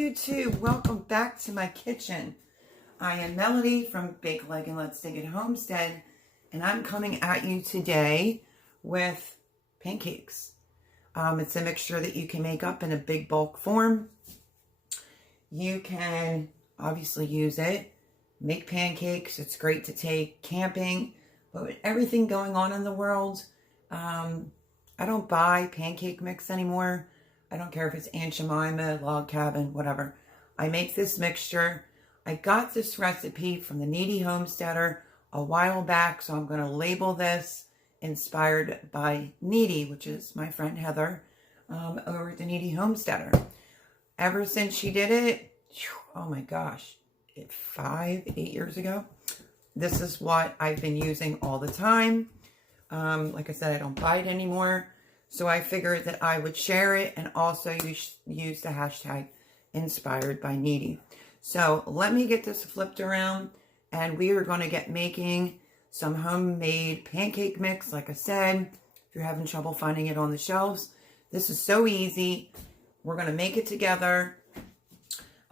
YouTube, welcome back to my kitchen. I am Melody from Bake Like and Let's Dig It Homestead, and I'm coming at you today with pancakes. It's a mixture that you can make up in a big bulk form. You can obviously use it, make pancakes. It's great to take camping, but with everything going on in the world, I don't buy pancake mix anymore. I don't care if it's Aunt Jemima, Log Cabin, whatever. I make this mixture. I got this recipe from the Needy Homesteader a while back, so I'm going to label this inspired by Needy, which is my friend Heather over at the Needy Homesteader. Ever since she did it, oh my gosh, 8 years ago, this is what I've been using all the time. Like I said, I don't buy it anymore. So I figured that I would share it and also use the hashtag inspired by Needy. So let me get this flipped around and we are going to get making some homemade pancake mix. Like I said, if you're having trouble finding it on the shelves, this is so easy. We're going to make it together.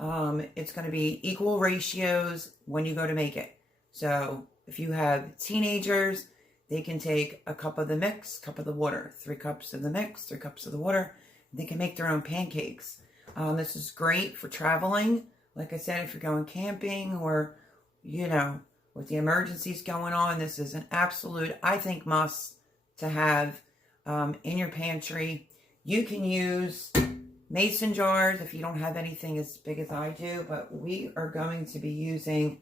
It's going to be equal ratios when you go to make it. So if you have teenagers, they can take a cup of the mix, cup of the water, 3 cups of the mix, 3 cups of the water. They can make their own pancakes. This is great for traveling. Like I said, if you're going camping or, you know, with the emergencies going on, this is an absolute, I think, must to have in your pantry. You can use mason jars if you don't have anything as big as I do, but we are going to be using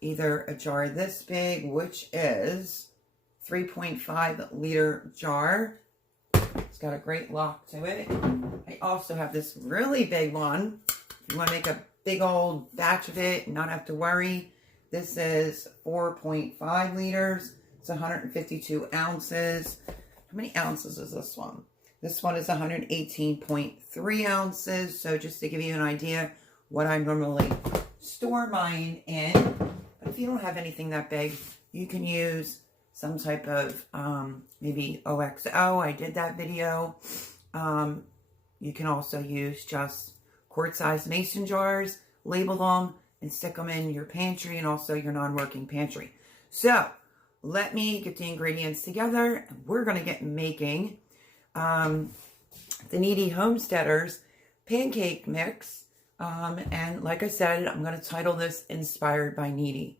either a jar this big, which is 3.5 liter jar. It's got a great lock to it. I also have this really big one. If you want to make a big old batch of it and not have to worry, this is 4.5 liters. It's 152 ounces. How many ounces is this one? This one is 118.3 ounces. So just to give you an idea what I normally store mine in. But if you don't have anything that big, you can use some type of maybe OXO. I did that video. You can also use just quart-sized mason jars, label them, and stick them in your pantry and also your non-working pantry. So let me get the ingredients together. We're going to get making the Needy Homesteader's pancake mix. And like I said, I'm going to title this Inspired by Needy.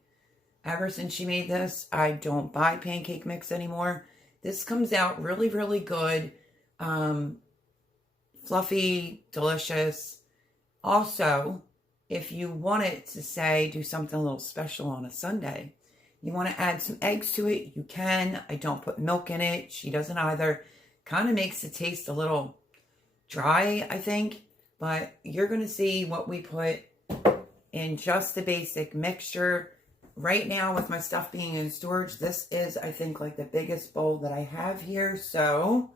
Ever since she made this, I don't buy pancake mix anymore. This comes out really, really good. Fluffy, delicious. Also, if you want it to say, do something a little special on a Sunday, you want to add some eggs to it, you can. I don't put milk in it. She doesn't either. Kind of makes it taste a little dry, I think. But you're going to see what we put in just the basic mixture. Right now, with my stuff being in storage, this is, I think, like the biggest bowl that I have here. So,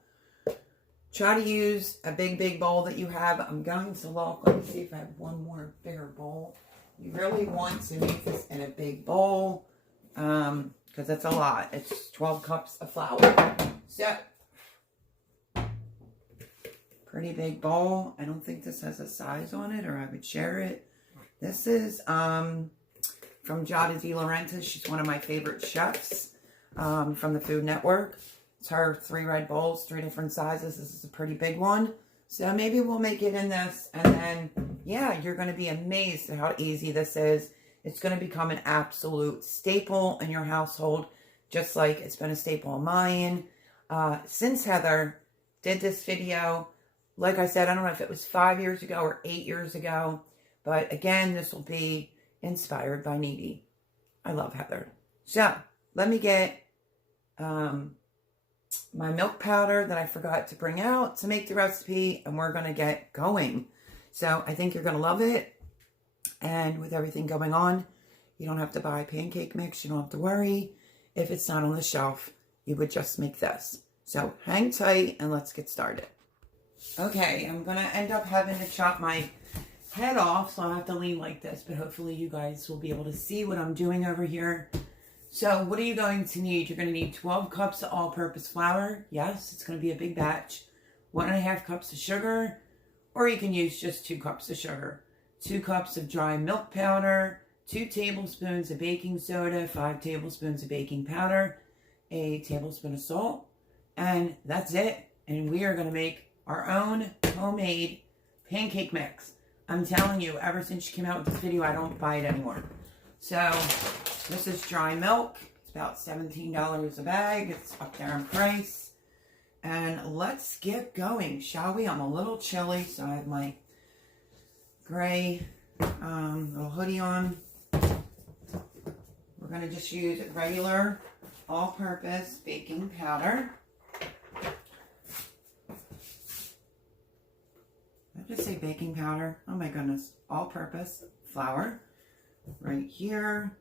try to use a big bowl that you have. I'm going to look. Let me see if I have one more bigger bowl. You really want to make this in a big bowl because it's a lot. It's 12 cups of flour. So, pretty big bowl. I don't think this has a size on it, or I would share it. This is from Giada De Laurentiis. She's one of my favorite chefs from the Food Network. It's her 3 red bowls, 3 different sizes. This is a pretty big one. So maybe we'll make it in this. And then, yeah, you're going to be amazed at how easy this is. It's going to become an absolute staple in your household, just like it's been a staple of mine. Since Heather did this video, like I said, I don't know if it was 5 years ago or 8 years ago. But again, this will be inspired by Needy. I love Heather. So let me get my milk powder that I forgot to bring out to make the recipe, and we're going to get going. So I think you're going to love it. And with everything going on, you don't have to buy pancake mix. You don't have to worry. If it's not on the shelf, you would just make this. So hang tight and let's get started. Okay, I'm going to end up having to chop my head off, so I'll have to lean like this, but hopefully you guys will be able to see what I'm doing over here. So what are you going to need? You're going to need 12 cups of all-purpose flour. Yes, it's going to be a big batch. 1.5 cups of sugar, or you can use just 2 cups of sugar. 2 cups of dry milk powder, 2 tablespoons of baking soda, 5 tablespoons of baking powder, a tablespoon of salt, and that's it. And we are going to make our own homemade pancake mix. I'm telling you, ever since she came out with this video, I don't buy it anymore. So this is dry milk. It's about $17 a bag. It's up there in price. And let's get going, shall we? I'm a little chilly, so I have my gray little hoodie on. We're going to just use regular all-purpose baking powder. Did I just say baking powder? Oh my goodness. All-purpose flour. Right here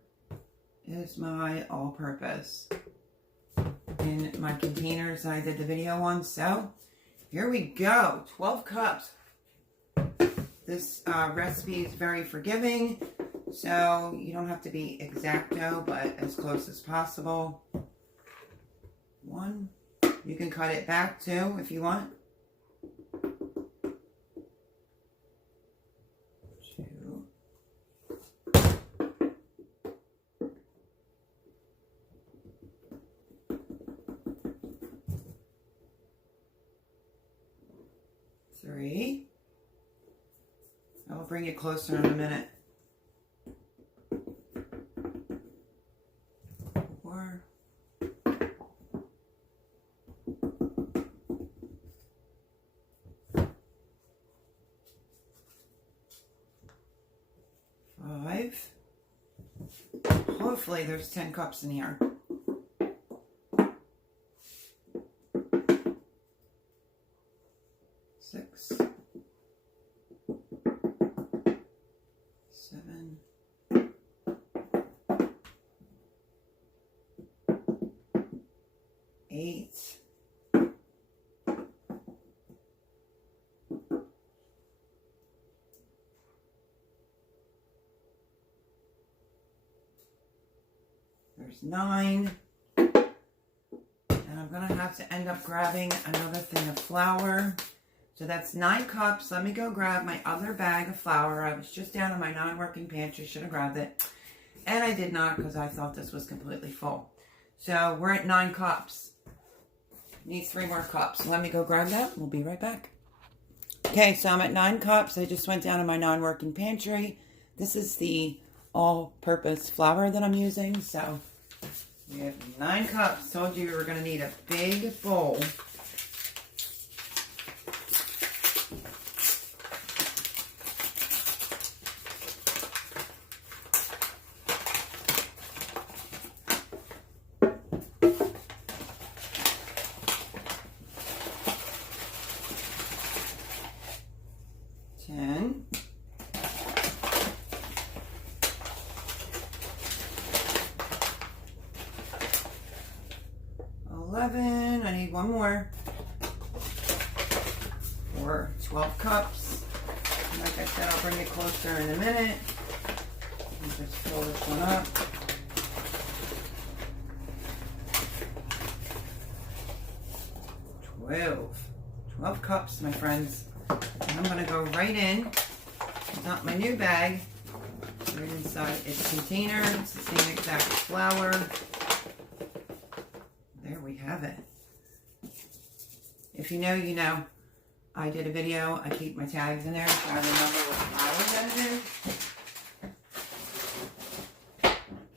is my all-purpose in my containers that I did the video on. So here we go. 12 cups. This recipe is very forgiving, so you don't have to be exacto, but as close as possible. 1. You can cut it back too if you want. 2. 3. I'll bring it closer in a minute. 4. 5. Hopefully there's 10 cups in here. 6. 7. 8. 9. And I'm going to have to end up grabbing another thing of flour. So that's 9 cups. Let me go grab my other bag of flour. I was just down in my non-working pantry. Should have grabbed it. And I did not because I thought this was completely full. So we're at 9 cups. Need 3 more cups. Let me go grab that. We'll be right back. Okay, so I'm at 9 cups. I just went down in my non-working pantry. This is the all-purpose flour that I'm using. So we have 9 cups. Told you we were going to need a big bowl. I need 1 more for 12 cups. And like I said, I'll bring it closer in a minute. And just fill this one up. 12 cups, my friends. And I'm going to go right in. It's not my new bag. Right inside its container. It's the same exact flour. There we have it. If you know, you know. I did a video. I keep my tags in there so I remember what flour that is.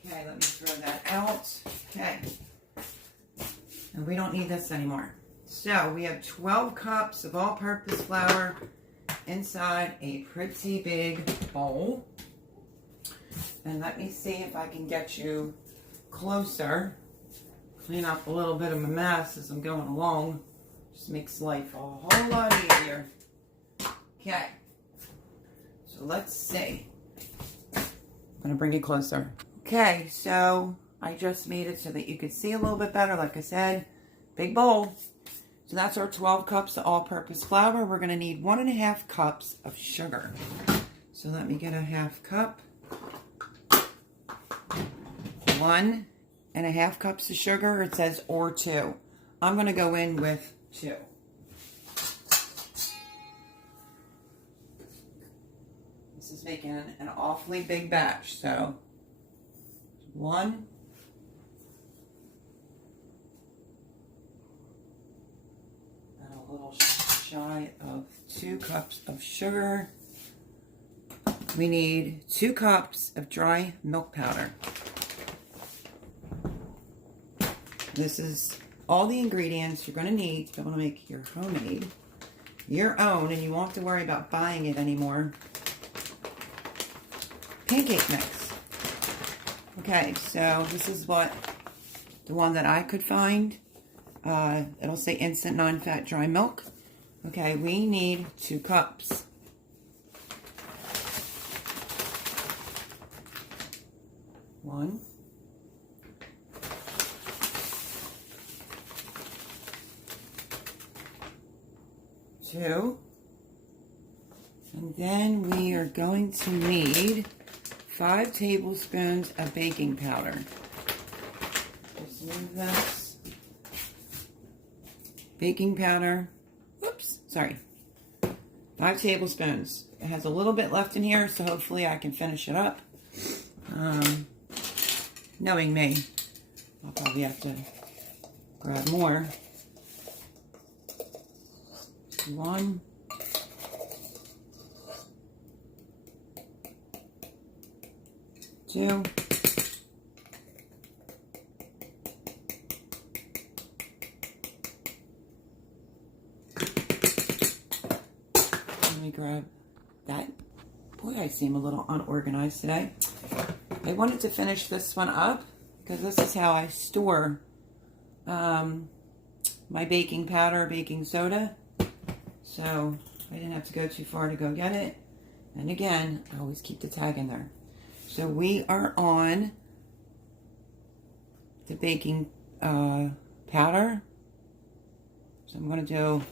Okay, let me throw that out. Okay. And we don't need this anymore. So we have 12 cups of all-purpose flour inside a pretty big bowl. And let me see if I can get you closer. Clean up a little bit of my mess as I'm going along. Just makes life a whole lot easier. Okay. So let's see. I'm going to bring it closer. Okay, so I just made it so that you could see a little bit better. Like I said, big bowl. So that's our 12 cups of all-purpose flour. We're going to need 1.5 cups of sugar. So let me get a half cup. 1.5 cups of sugar. It says or 2. I'm going to go in with 2. This is making an awfully big batch. So 1, and a little shy of 2 cups of sugar. We need 2 cups of dry milk powder. This is all the ingredients you're going to need to be able to make your homemade, your own, and you won't have to worry about buying it anymore, pancake mix. Okay, so this is the one that I could find. It'll say instant non-fat dry milk. Okay, we need 2 cups. One. 2. And then we are going to need 5 tablespoons of baking powder. Just move this. Baking powder. Whoops, sorry. 5 tablespoons. It has a little bit left in here, so hopefully I can finish it up. Knowing me, I'll probably have to grab more. 1. 2. Let me grab that. Boy, I seem a little unorganized today. I wanted to finish this one up because this is how I store my baking powder, baking soda. So I didn't have to go too far to go get it. And again, I always keep the tag in there. So we are on the baking powder. So I'm going to do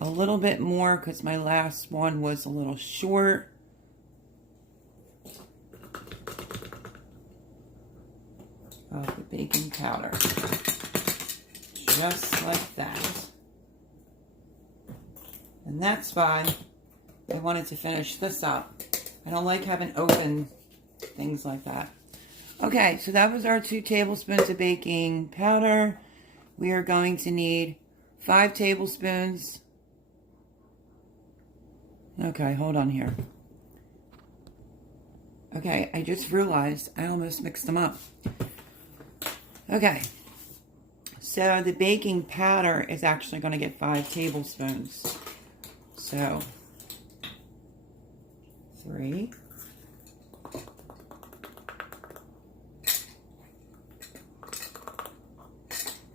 a little bit more because my last one was a little short. Of the baking powder. Just like that. And that's why I wanted to finish this up. I don't like having open things like that. Okay, so that was our 2 tablespoons of baking powder. We are going to need 5 tablespoons. Okay, hold on here. Okay, I just realized I almost mixed them up. Okay, so the baking powder is actually going to get 5 tablespoons. So, 3.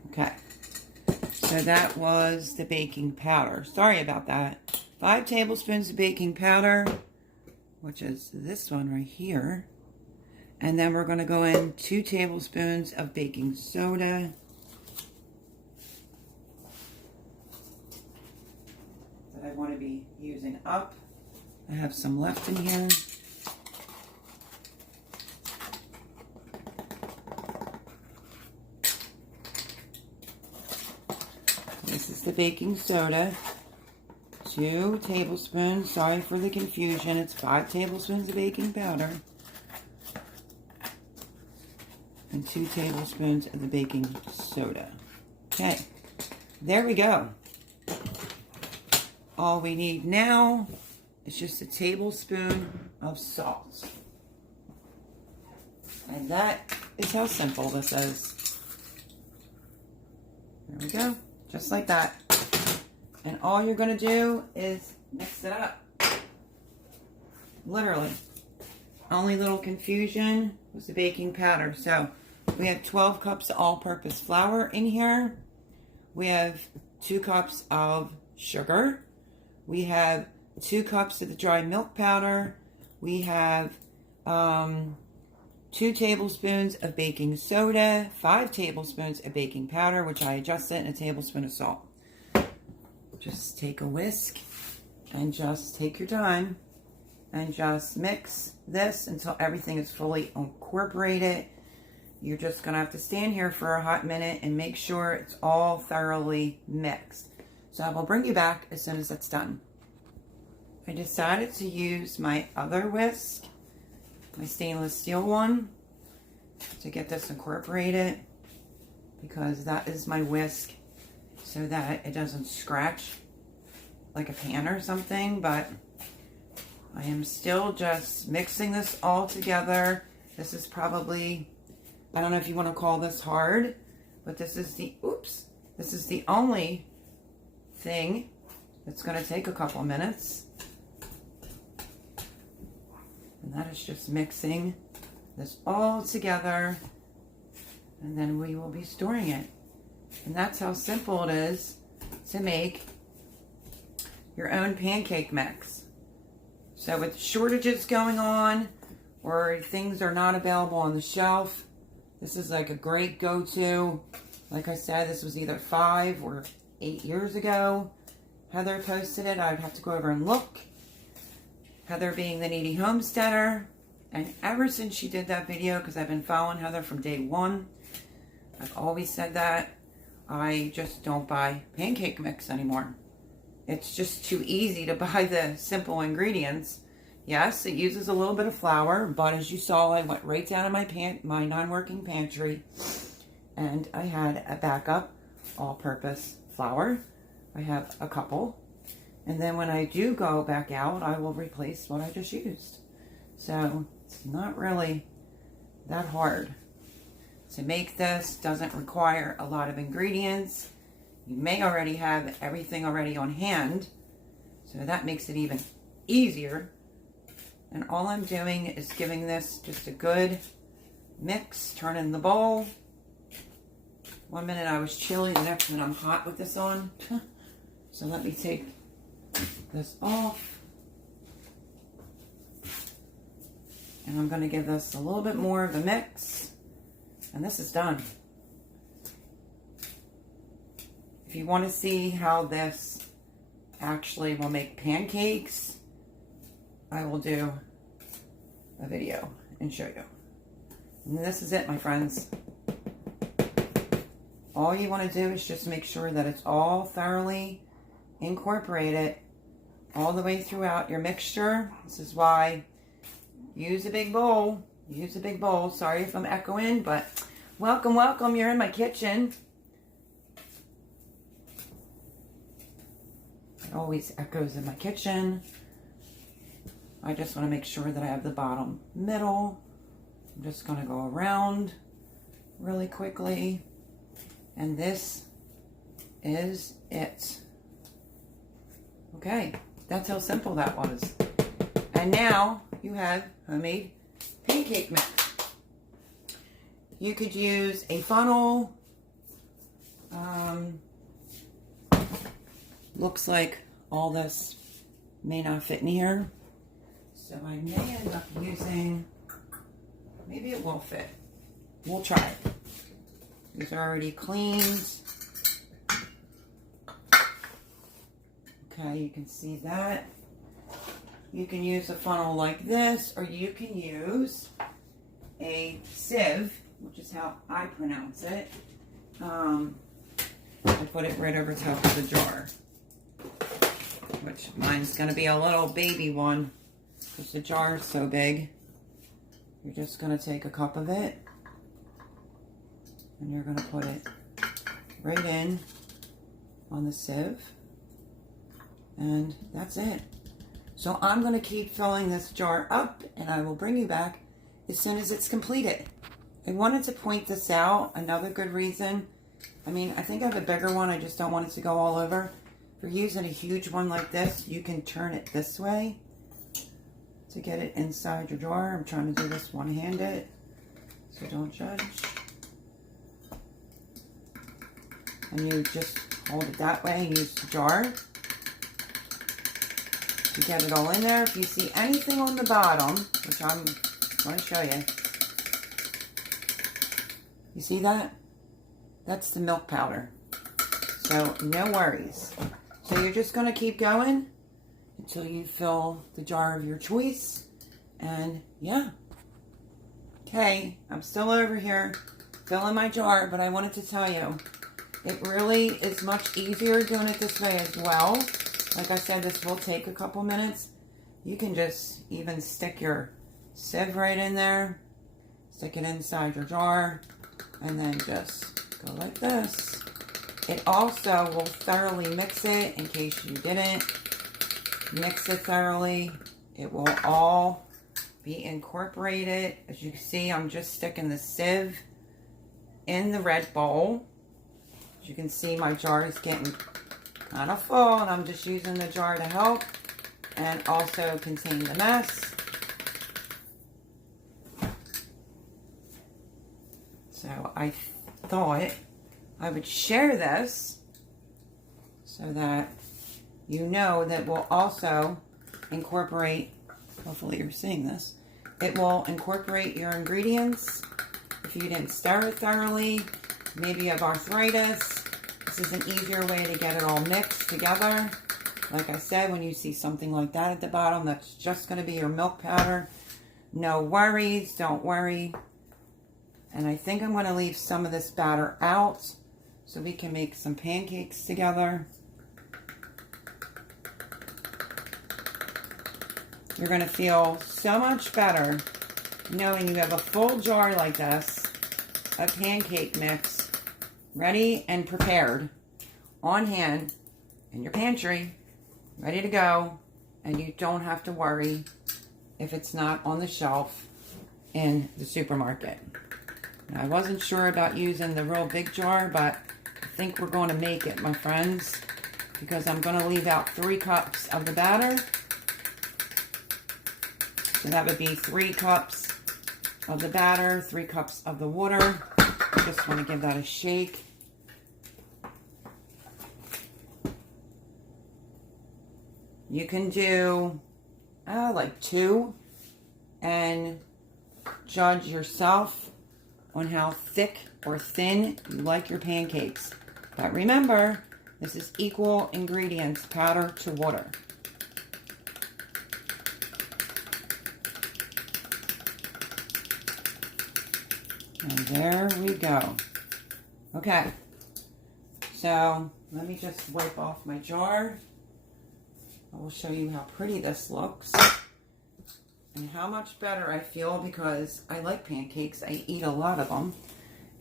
Okay, so that was the baking powder. Sorry about that. 5 tablespoons of baking powder, which is this one right here. And then we're going to go in 2 tablespoons of baking soda. That I want to be using up. I have some left in here. This is the baking soda. 2 tablespoons. Sorry for the confusion. It's 5 tablespoons of baking powder. And 2 tablespoons of the baking soda. Okay, there we go. All we need now is just a tablespoon of salt. And that is how simple this is. There we go, just like that. And all you're gonna do is mix it up. Literally. Only little confusion was the baking powder. So we have 12 cups of all-purpose flour in here. We have 2 cups of sugar. We have 2 cups of the dry milk powder. We have 2 tablespoons of baking soda, 5 tablespoons of baking powder, which I adjusted, and a tablespoon of salt. Just take a whisk and just take your time and just mix this until everything is fully incorporated. You're just going to have to stand here for a hot minute and make sure it's all thoroughly mixed. So I will bring you back as soon as it's done. I decided to use my other whisk, my stainless steel one, to get this incorporated, because that is my whisk so that it doesn't scratch like a pan or something. But I am still just mixing this all together. This is probably, I don't know if you want to call this hard, but this is the, this is the only thing that's going to take a couple minutes. And that is just mixing this all together, and then we will be storing it. And that's how simple it is to make your own pancake mix. So with shortages going on, or things are not available on the shelf, this is like a great go-to. Like I said, this was either 5 or 8 years ago. Heather posted it. I'd have to go over and look. Heather being the needy homesteader. And ever since she did that video, because I've been following Heather from day one, I've always said that I just don't buy pancake mix anymore. It's just too easy to buy the simple ingredients. Yes, it uses a little bit of flour, but as you saw, I went right down in my non-working pantry, and I had a backup all-purpose flour. I have a couple. And then when I do go back out, I will replace what I just used. So it's not really that hard to make this. Doesn't require a lot of ingredients. You may already have everything already on hand, so that makes it even easier. And all I'm doing is giving this just a good mix, turn in the bowl. One minute I was chilly, the next minute I'm hot with this on. So let me take this off, and I'm going to give this a little bit more of a mix, and this is done. If you want to see how this actually will make pancakes, I will do a video and show you. And this is it, my friends. All you want to do is just make sure that it's all thoroughly incorporated all the way throughout your mixture. This is why use a big bowl. Use a big bowl. Sorry if I'm echoing, but welcome, welcome. You're in my kitchen. It always echoes in my kitchen. I just want to make sure that I have the bottom middle. I'm just going to go around really quickly. And this is it. Okay. That's how simple that was. And now you have homemade pancake mix. You could use a funnel. Looks like all this may not fit in here. So I may end up using, maybe it will fit. We'll try it. These are already cleaned. Okay, you can see that. You can use a funnel like this, or you can use a sieve, which is how I pronounce it. I put it right over top of the jar, which mine's going to be a little baby one because the jar is so big. You're just going to take a cup of it, and you're going to put it right in on the sieve. And that's it. So I'm going to keep filling this jar up, and I will bring you back as soon as it's completed. I wanted to point this out. Another good reason. I mean, I think I have a bigger one. I just don't want it to go all over. If you're using a huge one like this, you can turn it this way to get it inside your jar. I'm trying to do this one-handed, so don't judge. And you just hold it that way and use the jar to get it all in there. If you see anything on the bottom, which I'm going to show you. You see that? That's the milk powder. So no worries. So you're just going to keep going until you fill the jar of your choice. And yeah. Okay, I'm still over here filling my jar, but I wanted to tell you, it really is much easier doing it this way as well. Like I said, this will take a couple minutes, You can just even stick your sieve right in there, stick it inside your jar, and then just go like this. It also will thoroughly mix it, in case you didn't mix it thoroughly. It will all be incorporated. As you can see, I'm just sticking the sieve in the red bowl. As you can see, my jar is getting kind of full, and I'm just using the jar to help and also contain the mess. So I thought I would share this so that you know that we'll also incorporate, hopefully you're seeing this, it will incorporate your ingredients. If you didn't stir it thoroughly, maybe you have arthritis, this is an easier way to get it all mixed together. Like I said, when you see something like that at the bottom, that's just going to be your milk powder. No worries, don't worry. And I think I'm going to leave some of this batter out so we can make some pancakes together. You're going to feel so much better knowing you have a full jar like this of pancake mix ready and prepared on hand in your pantry, ready to go, and you don't have to worry if it's not on the shelf in the supermarket. Now, I wasn't sure about using the real big jar, but I think we're going to make it, my friends, because I'm going to leave out 3 cups of the batter. So that would be 3 cups of the batter, 3 cups of the water. Just want to give that a shake. You can do like 2 and judge yourself on how thick or thin you like your pancakes. But remember, this is equal ingredients, powder to water. And there we go. Okay, so let me just wipe off my jar. I will show you how pretty this looks and how much better I feel, because I like pancakes. I eat a lot of them.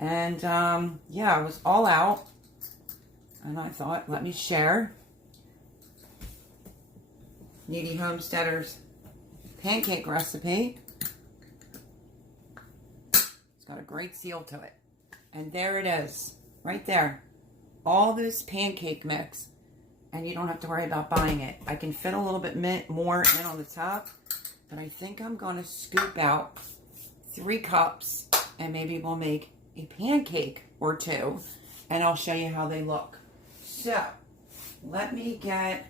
And yeah, I was all out, and I thought, let me share Needy Homesteader's pancake recipe. It's got a great seal to it. And there it is, right there. All this pancake mix, and you don't have to worry about buying it. I can fit a little bit more in on the top, but I think I'm going to scoop out 3 cups, and maybe we'll make a pancake or 2, and I'll show you how they look. So, let me get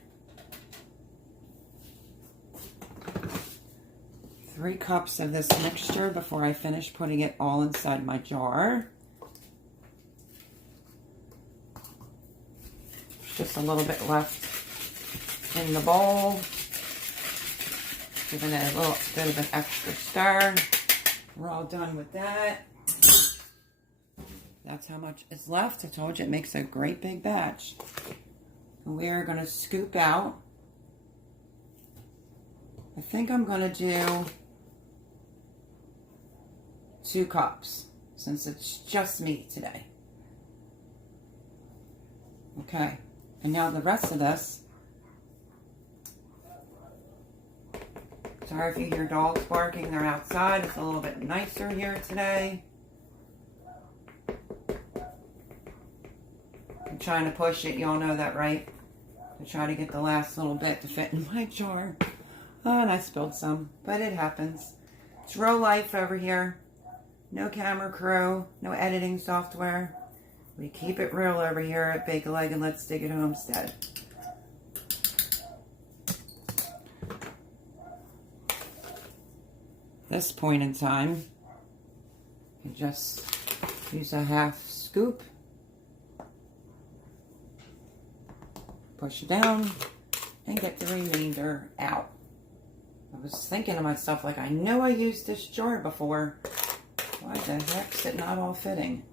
3 cups of this mixture before I finish putting it all inside my jar. Just a little bit left in the bowl. Giving it a little bit of an extra stir. We're all done with that. That's how much is left. I told you it makes a great big batch. And we're going to scoop out. I think I'm going to do 2 cups since it's just me today. Okay. And now the rest of this. Sorry if you hear dogs barking, they're outside. It's a little bit nicer here today. I'm trying to push it, y'all know that, right? To try to get the last little bit to fit in my jar. Oh, and I spilled some, but it happens. It's real life over here. No camera crew, no editing software. We keep it real over here at Bake a Leg and Let's Dig It Homestead. This point in time, you just use a 1/2 scoop, push it down, and get the remainder out. I was thinking to myself, like, I know I used this jar before. Why the heck's it not all fitting?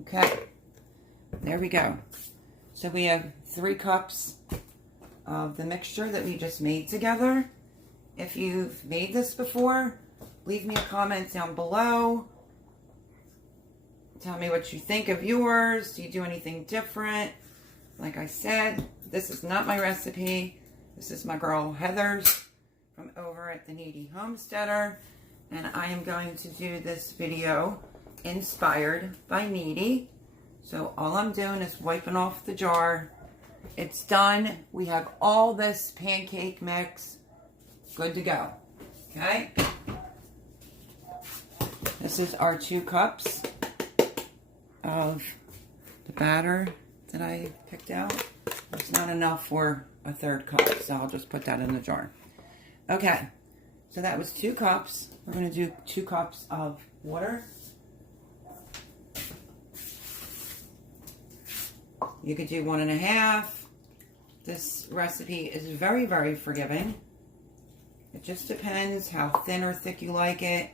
Okay, there we go. So we have 3 cups of the mixture that we just made together. If you've made this before, leave me a comment down below. Tell me what you think of yours. Do you do anything different? Like I said, this is not my recipe. This is my girl Heather's from over at the Needy Homesteader. And I am going to do this video inspired by Needy. So all I'm doing is wiping off the jar. It's done. We have all this pancake mix good to go. Okay? This is our 2 cups of the batter that I picked out. It's not enough for a 3rd cup, so I'll just put that in the jar. Okay, so that was 2 cups. We're going to do 2 cups of water. You could do 1.5. This recipe is very, very forgiving. It just depends how thin or thick you like it.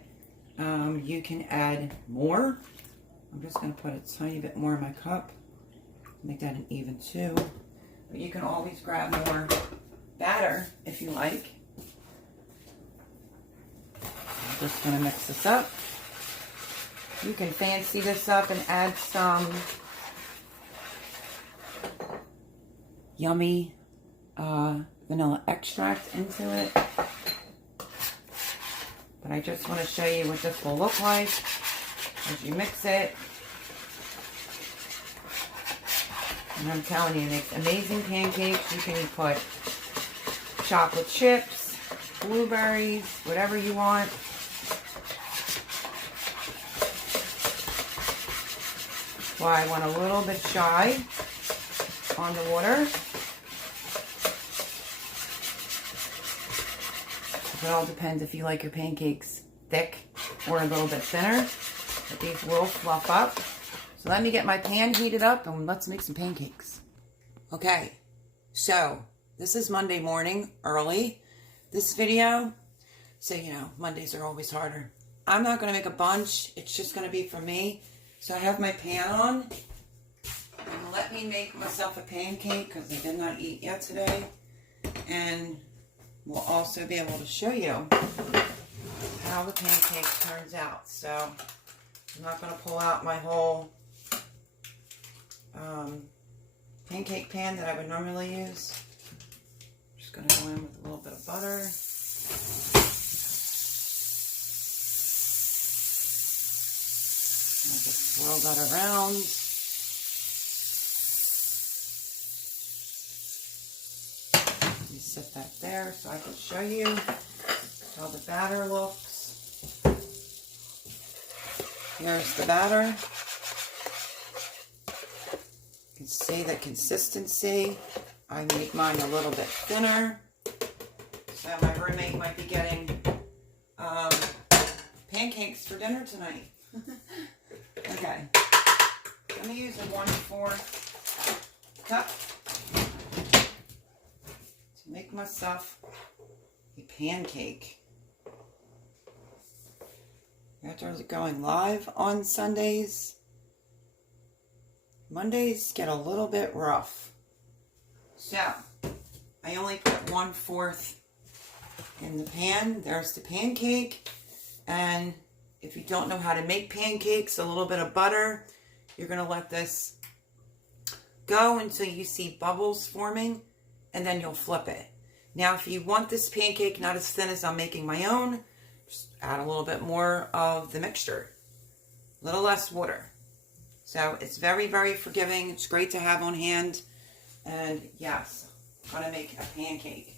You can add more. I'm just going to put a tiny bit more in my cup. Make that an even 2. But you can always grab more batter if you like. I'm just going to mix this up. You can fancy this up and add some yummy vanilla extract into it. But I just want to show you what this will look like as you mix it. And I'm telling you, it makes amazing pancakes. You can put chocolate chips, blueberries, whatever you want. Well, I went a little bit shy on the water. It all depends if you like your pancakes thick or a little bit thinner. But these will fluff up. So let me get my pan heated up and let's make some pancakes. Okay, so this is Monday morning, early, this video. So, you know, Mondays are always harder. I'm not going to make a bunch. It's just going to be for me. So I have my pan on. And let me make myself a pancake because I did not eat yet today. And we'll also be able to show you how the pancake turns out. So I'm not going to pull out my whole pancake pan that I would normally use. I'm just going to go in with a little bit of butter. And I'll just swirl that around. Let me set that there so I can show you how the batter looks. Here's the batter. You can see the consistency. I made mine a little bit thinner. So my roommate might be getting pancakes for dinner tonight. Okay. Let me use a 1/4 cup to make myself a pancake. After going live on Sundays, Mondays get a little bit rough. So, I only put 1/4 in the pan. There's the pancake. And if you don't know how to make pancakes, a little bit of butter. You're going to let this go until you see bubbles forming, and then you'll flip it. Now, if you want this pancake not as thin as I'm making my own, just add a little bit more of the mixture. A little less water. So it's very, very forgiving. It's great to have on hand. And yes, I'm going to make a pancake.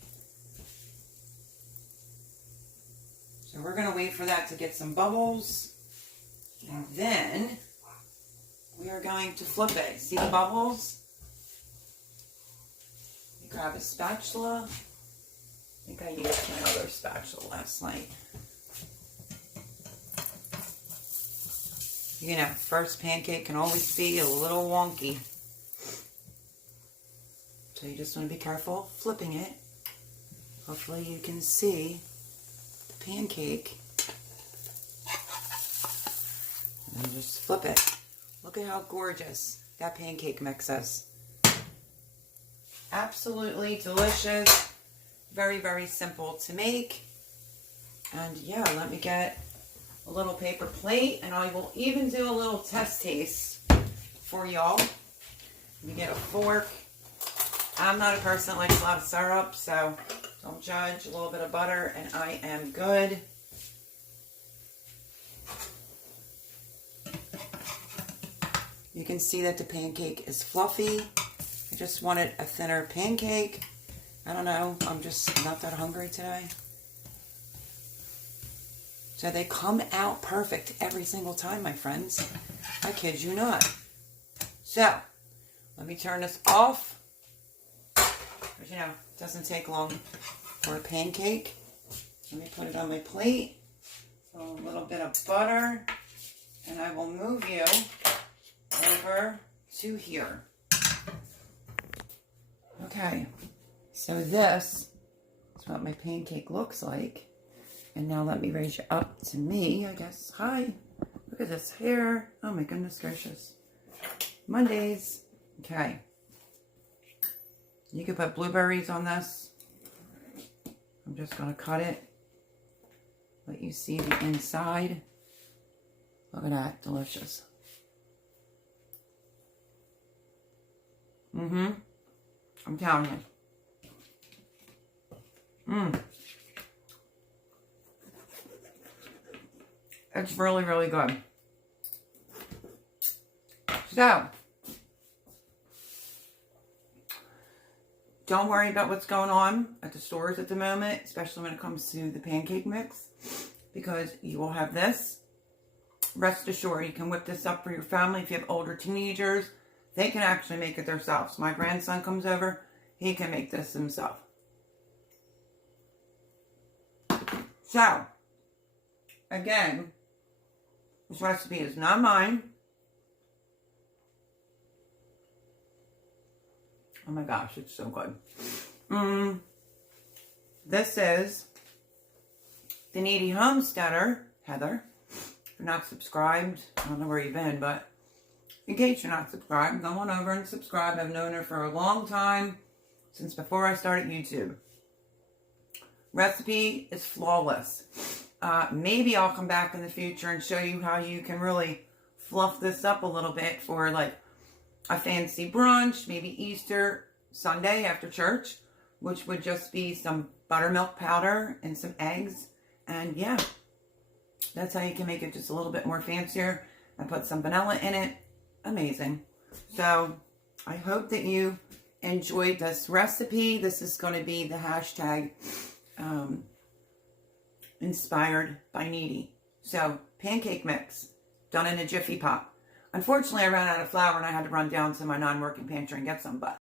So we're going to wait for that to get some bubbles. And then we are going to flip it. See the bubbles? You grab a spatula. I think I used my other spatula last night. You know, first pancake can always be a little wonky. So you just want to be careful flipping it. Hopefully you can see the pancake. And then just flip it. Look at how gorgeous that pancake mix is. Absolutely delicious. Very, very simple to make. And yeah, let me get a little paper plate, and I will even do a little test taste for y'all. Let me get a fork. I'm not a person that likes a lot of syrup, so don't judge. A little bit of butter, and I am good. You can see that the pancake is fluffy. I just wanted a thinner pancake. I don't know, I'm just not that hungry today. So they come out perfect every single time, my friends. I kid you not. So, let me turn this off. Because, you know, it doesn't take long for a pancake. Let me put it on my plate. So a little bit of butter. And I will move you over to here. Okay, so this is what my pancake looks like. And now let me raise you up to me, I guess. Hi, look at this hair. Oh my goodness gracious. Mondays. Okay. You could put blueberries on this. I'm just going to cut it. Let you see the inside. Look at that, delicious. I'm telling you. It's really, really good. So, don't worry about what's going on at the stores at the moment, especially when it comes to the pancake mix, because you will have this. Rest assured, you can whip this up for your family. If you have older teenagers, they can actually make it themselves. My grandson comes over, he can make this himself. So, again, this recipe is not mine. Oh my gosh, it's so good. This is the Needy Homesteader, Heather. If you're not subscribed, I don't know where you've been, but in case you're not subscribed, go on over and subscribe. I've known her for a long time, since before I started YouTube. Recipe is flawless. Maybe I'll come back in the future and show you how you can really fluff this up a little bit for like a fancy brunch, maybe Easter Sunday after church, which would just be some buttermilk powder and some eggs. And yeah, that's how you can make it just a little bit more fancier. I put some vanilla in it. Amazing. So I hope that you enjoyed this recipe. This is going to be the hashtag inspired by Needy. So pancake mix done in a Jiffy Pop. Unfortunately, I ran out of flour and I had to run down to my non-working pantry and get some, but